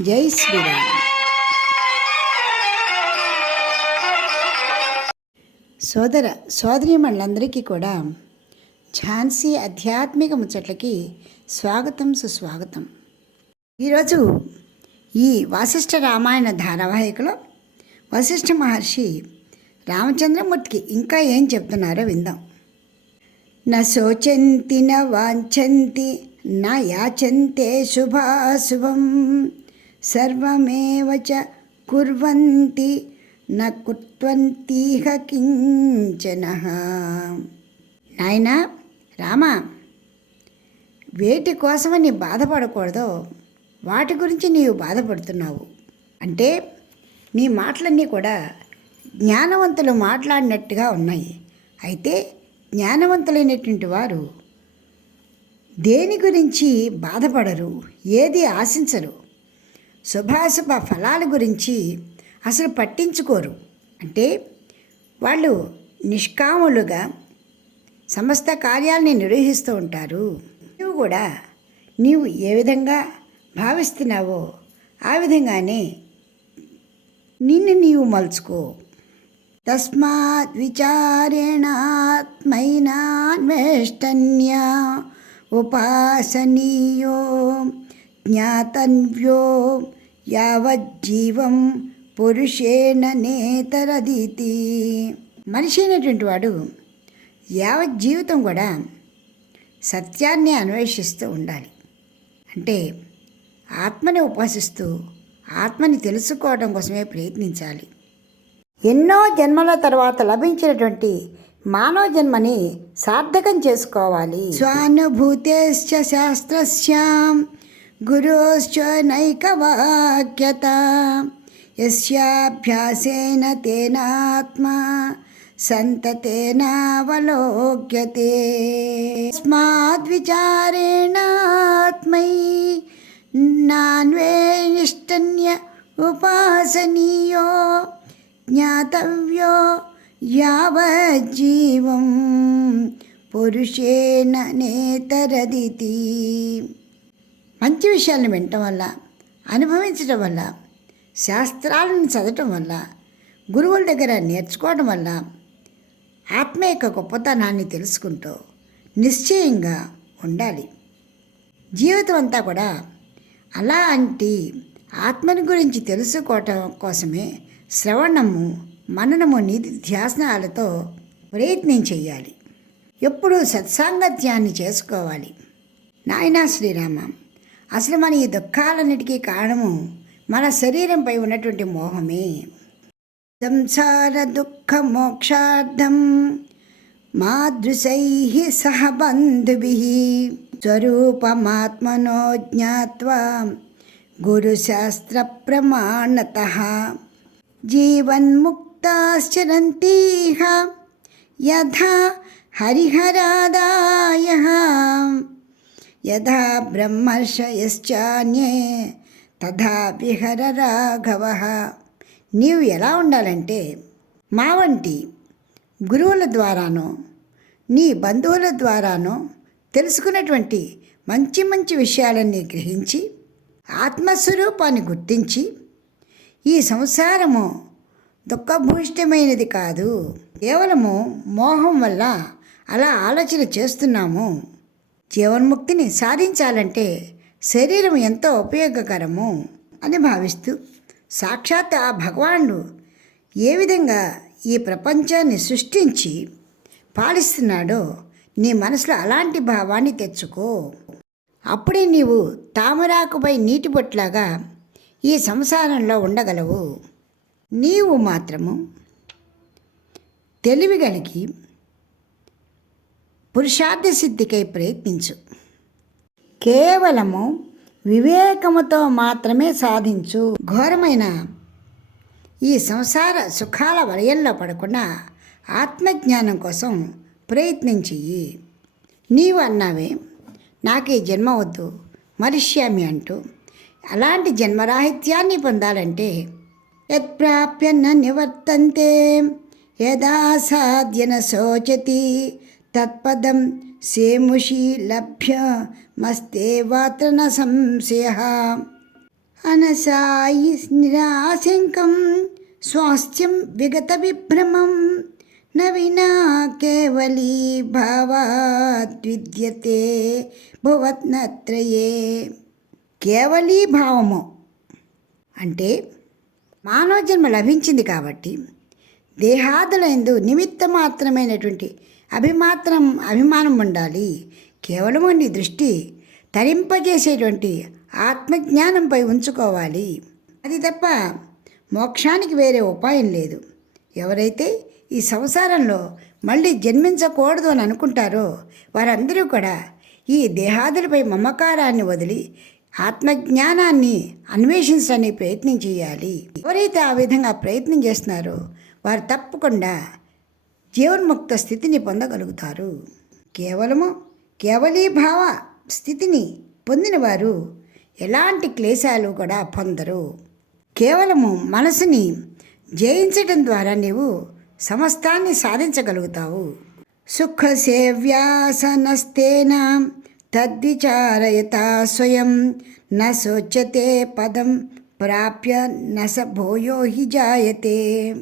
జై శ్రీరామ్. సోదర సోదరీమణులందరికీ కూడా ఝాన్సీ ఆధ్యాత్మిక ముచ్చట్లకి స్వాగతం సుస్వాగతం. ఈరోజు ఈ వాసిష్ఠ రామాయణ ధారావాహికలో వశిష్ఠ మహర్షి రామచంద్రమూర్తికి ఇంకా ఏం చెప్తున్నారో విందాం. న శోచంతి న వాంఛంతి న యాచంతే శుభాశుభం. సర్వమేవ చ కుర్వంతి న కుర్వంతీహ కించన. నాయనా రామా వేటి కోసమని బాధపడకూడదో వాటి గురించి నీవు బాధపడుతున్నావు. అంటే నీ మాటలన్నీ కూడా జ్ఞానవంతులు మాట్లాడినట్టుగా ఉన్నాయి. అయితే జ్ఞానవంతులైనటువంటి వారు దేని గురించి బాధపడరు ఏది ఆశించరు. శుభాశుభ ఫలాల గురించి అసలు పట్టించుకోరు. అంటే వాళ్ళు నిష్కాములుగా సమస్త కార్యాలని నిర్వహిస్తూ ఉంటారు. నువ్వు కూడా నీవు ఏ విధంగా భావిస్తున్నావో ఆ విధంగానే నిన్ను నీవు మలుచుకో. తస్మాత్ విచారేణాత్మైనాన్వేష్టన్య ఉపాసనీయో జ్ఞాతన్వ్యో యావజ్జీవం పురుషేణ నేతరదితి. మనిషి అయినటువంటి వాడు యావత్ జీవితం కూడా సత్యాన్ని అన్వేషిస్తూ ఉండాలి. అంటే ఆత్మని ఉపాసిస్తూ ఆత్మని తెలుసుకోవడం కోసమే ప్రయత్నించాలి. ఎన్నో జన్మల తర్వాత లభించినటువంటి మానవ జన్మని సార్థకం చేసుకోవాలి. స్వానుభూతేశ్చ శాస్త్రస్యాం गुरोश्च नैकवाक्यता यस्याभ्यासेन तेनात्मा सन्ततेनावलोक्यते तस्माद्विचारेणात्मै नान्वेष्टन्य उपासनीयो ज्ञातव्यो यावज्जीवं पुरुषेण नेतरदिति మంచి విషయాలను వినటం వల్ల అనుభవించడం వల్ల శాస్త్రాలను చదవటం వల్ల గురువుల దగ్గర నేర్చుకోవడం వల్ల ఆత్మ యొక్క గొప్పతనాన్ని తెలుసుకుంటూ నిశ్చయంగా ఉండాలి. జీవితం అంతా కూడా అలాంటి ఆత్మని గురించి తెలుసుకోవటం కోసమే శ్రవణము మననము నీతి ధ్యాసనాలతో ప్రయత్నం చేయాలి. ఎప్పుడూ సత్సాంగత్యాన్ని చేసుకోవాలి. నాయనా శ్రీరామ. అసలు మన ఈ దుఃఖాలన్నిటికీ కారణము మన శరీరంపై ఉన్నటువంటి మోహమే. సంసార దుఃఖ మోక్షార్థం మాదృశై సహ బంధుభి స్వరూపమాత్మనో జ్ఞావా గురుశాస్త్ర ప్రమాణత జీవన్ముక్తరంతీహ యథా హరిహరాదాయ యథా బ్రహ్మర్షయశ్చాన్యే తథా విహర రాఘవ నీవు ఎలా ఉండాలంటే మా వంటి గురువుల ద్వారానో నీ బంధువుల ద్వారానో తెలుసుకున్నటువంటి మంచి మంచి విషయాలన్నీ గ్రహించి ఆత్మస్వరూపాన్ని గుర్తించి ఈ సంసారము దుఃఖభూయిష్టమైనది కాదు కేవలము మోహం వల్ల అలా ఆలోచన చేస్తున్నాము. జీవన్ముక్తిని సాధించాలంటే శరీరం ఎంతో ఉపయోగకరము అని భావిస్తూ సాక్షాత్ ఆ భగవానుడు ఏ విధంగా ఈ ప్రపంచాన్ని సృష్టించి పాలిస్తున్నాడో నీ మనసులో అలాంటి భావాన్ని తెచ్చుకో. అప్పుడే నీవు తామరాకుపై నీటి బొట్లాగా ఈ సంసారంలో ఉండగలవు. నీవు మాత్రము తెలివి కలిగి పురుషార్థ సిద్ధికై ప్రయత్నించు. కేవలము వివేకముతో మాత్రమే సాధించు. ఘోరమైన ఈ సంసార సుఖాల వలయంలో పడకుండా ఆత్మజ్ఞానం కోసం ప్రయత్నించి. నీవు అన్నావే నాకు ఈ జన్మ వద్దు మరిష్యామి అంటూ. అలాంటి జన్మరాహిత్యాన్ని పొందాలంటే యత్ప్రాప్య నివర్తంతే యదా సాధ్యన శోచతి. తత్పదం సేముషి లభ్య మస్తే వాత్ర న సంశయ. అనసాయి నిరాశంకం స్వాస్థ్యం విగత విభ్రమం నవినా కేవలీ భావాద్విద్యతే భువత్నత్రయే. కేవలీ భావము అంటే మానవ జన్మ లభించింది కాబట్టి దేహాదులందు నిమిత్త మాత్రమైనటువంటి అభిమాత్రం అభిమానం ఉండాలి కేవలము నీ దృష్టి తరింపజేసేటువంటి ఆత్మజ్ఞానంపై ఉంచుకోవాలి. అది తప్ప మోక్షానికి వేరే ఉపాయం లేదు. ఎవరైతే ఈ సంసారంలో మళ్ళీ జన్మించకూడదు అని అనుకుంటారో వారందరూ కూడా ఈ దేహాదులపై మమకారాన్ని వదిలి ఆత్మజ్ఞానాన్ని అన్వేషించడానికి ప్రయత్నం చేయాలి. ఎవరైతే ఆ విధంగా ప్రయత్నం చేస్తున్నారో వారు తప్పకుండా జీవన్ముక్త స్థితిని పొందగలుగుతారు. కేవలము కేవలీభావ స్థితిని పొందినవారు ఎలాంటి క్లేశాలు కూడా పొందరు. కేవలము మనసుని జయించడం ద్వారా నీవు సమస్తాన్ని సాధించగలుగుతావు. సుఖ సేవ్యాసనస్తేనా తద్విచారయత స్వయం న శోచ్యతే పదం ప్రాప్య నస భూయో హి జాయతే.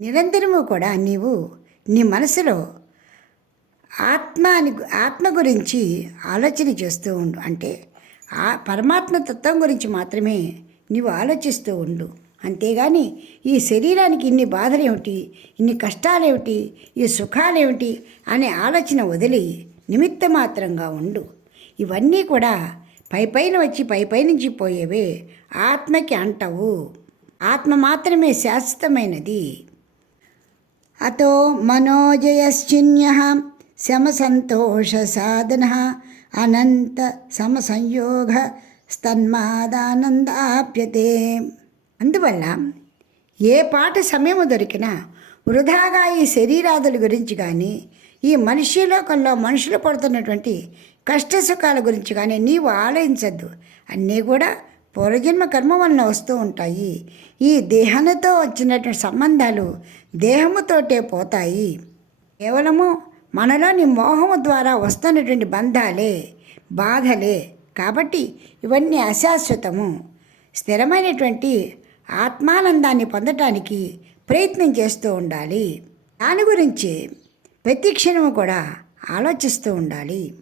నిరంతరము కూడా నీవు నీ మనసులో ఆత్మ అని ఆత్మ గురించి ఆలోచన చేస్తూ ఉండు. అంటే ఆ పరమాత్మ తత్వం గురించి మాత్రమే నీవు ఆలోచిస్తూ ఉండు. అంతేగాని ఈ శరీరానికి ఇన్ని బాధలేమిటి? ఇన్ని కష్టాలేమిటి? ఈ సుఖాలేమిటి? అనే ఆలోచన వదిలి నిమిత్త మాత్రంగా ఉండు. ఇవన్నీ కూడా పై పైన వచ్చి పై నుంచి పోయేవే ఆత్మకి అంటవు. ఆత్మ మాత్రమే శాశ్వతమైనది. అతో మనోజయశ్చిన్య శమసంతోష సాధన అనంత సమసంయోగ స్తన్మాదానందాప్యతే. అందువల్ల ఏ పాట సమయము దొరికినా వృధాగా ఈ శరీరాదుల గురించి కానీ ఈ మనిషి లోకంలో మనుషులు పడుతున్నటువంటి కష్ట సుఖాల గురించి కానీ నీవు ఆలోచించద్దు అన్నీ కూడా పూర్వజన్మ కర్మ వలన వస్తూ ఉంటాయి. ఈ దేహంతో వచ్చినటువంటి సంబంధాలు దేహముతోటే పోతాయి. కేవలము మనలోని మోహము ద్వారా వస్తున్నటువంటి బంధాలే బాధలే. కాబట్టి ఇవన్నీ అశాశ్వతము. స్థిరమైనటువంటి ఆత్మానందాన్ని పొందటానికి ప్రయత్నం చేస్తూ ఉండాలి. దాని గురించి ప్రతి క్షణము కూడా ఆలోచిస్తూ ఉండాలి.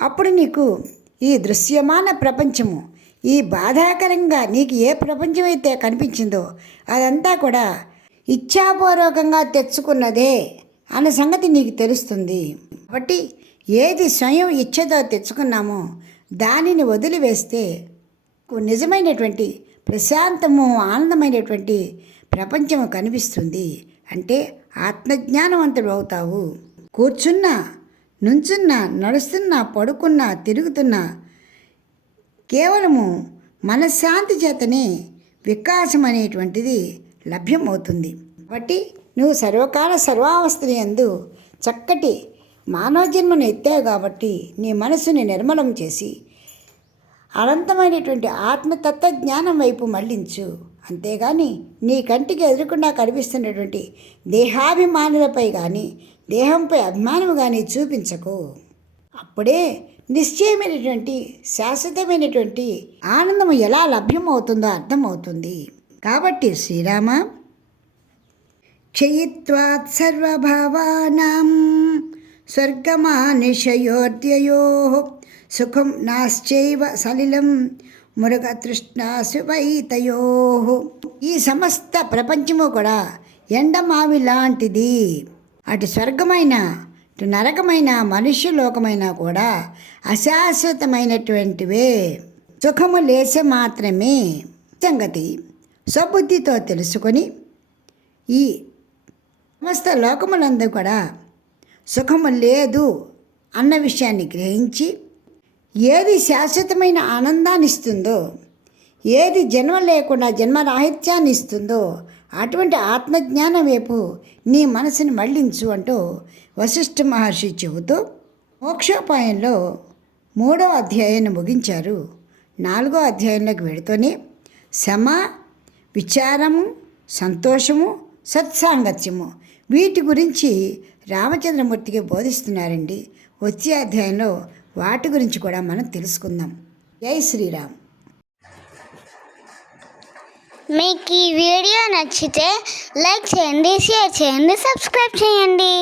అప్పుడు నీకు ఈ దృశ్యమాన ప్రపంచము ఈ బాధాకరంగా నీకు ఏ ప్రపంచమైతే కనిపించిందో అదంతా కూడా ఇచ్ఛాపూర్వకంగా తెచ్చుకున్నదే అన్న సంగతి నీకు తెలుస్తుంది. కాబట్టి ఏది స్వయం ఇచ్ఛతో తెచ్చుకున్నామో దానిని వదిలివేస్తే నిజమైనటువంటి ప్రశాంతము ఆనందమైనటువంటి ప్రపంచము కనిపిస్తుంది. అంటే ఆత్మజ్ఞానవంతుడు అవుతావు. కూర్చున్నా నుంచున్నా నడుస్తున్నా పడుకున్నా తిరుగుతున్నా కేవలము మనశ్శాంతి చేతనే వికాసం అనేటువంటిది లభ్యమవుతుంది. కాబట్టి నువ్వు సర్వకాల సర్వావస్థని ఎందు చక్కటి మానవ జన్మను ఎత్తావు కాబట్టి నీ మనసుని నిర్మలం చేసి అనంతమైనటువంటి ఆత్మతత్వ జ్ఞానం వైపు మళ్ళించు అంతేగాని నీ కంటికి ఎదురకుండా కనిపిస్తున్నటువంటి దేహాభిమానులపై కానీ దేహంపై అభిమానం కానీ చూపించకు. అప్పుడే నిశ్చయమైనటువంటి శాశ్వతమైనటువంటి ఆనందం ఎలా లభ్యమవుతుందో అర్థమవుతుంది. కాబట్టి శ్రీరామ క్షయిత్వాత్ సర్వభావానాం స్వర్గమానిషయోర్ధ్యయో సుఖం నాశ్చైవ సలిలం మురుగతృష్ణాసు వైతయో. ఈ సమస్త ప్రపంచము కూడా ఎండమావి లాంటిది అటు స్వర్గమైన నరకమైన మనుష్య లోకమైన కూడా అశాశ్వతమైనటువంటివే. సుఖము లేసే మాత్రమే. సంగతి స్వబుద్ధితో తెలుసుకొని ఈ సమస్త లోకములందు కూడా సుఖము లేదు అన్న విషయాన్ని గ్రహించి ఏది శాశ్వతమైన ఆనందాన్ని ఇస్తుందో ఏది జన్మ లేకుండా జన్మరాహిత్యాన్ని ఇస్తుందో అటువంటి ఆత్మజ్ఞానం వైపు నీ మనసుని మళ్ళించు అంటూ వశిష్ఠ మహర్షి చెబుతూ మోక్షోపాయంలో మూడో అధ్యాయాన్ని ముగించారు. నాలుగో అధ్యాయంలోకి వెళుతూనే శమ విచారము సంతోషము సత్సాంగత్యము వీటి గురించి రామచంద్రమూర్తికి బోధిస్తున్నారండి. వచ్చే అధ్యాయంలో వాటి గురించి కూడా మనం తెలుసుకుందాం. జై శ్రీరామ్. మీకు ఈ వీడియో నచ్చితే లైక్ చేయండి షేర్ చేయండి సబ్స్క్రైబ్ చేయండి.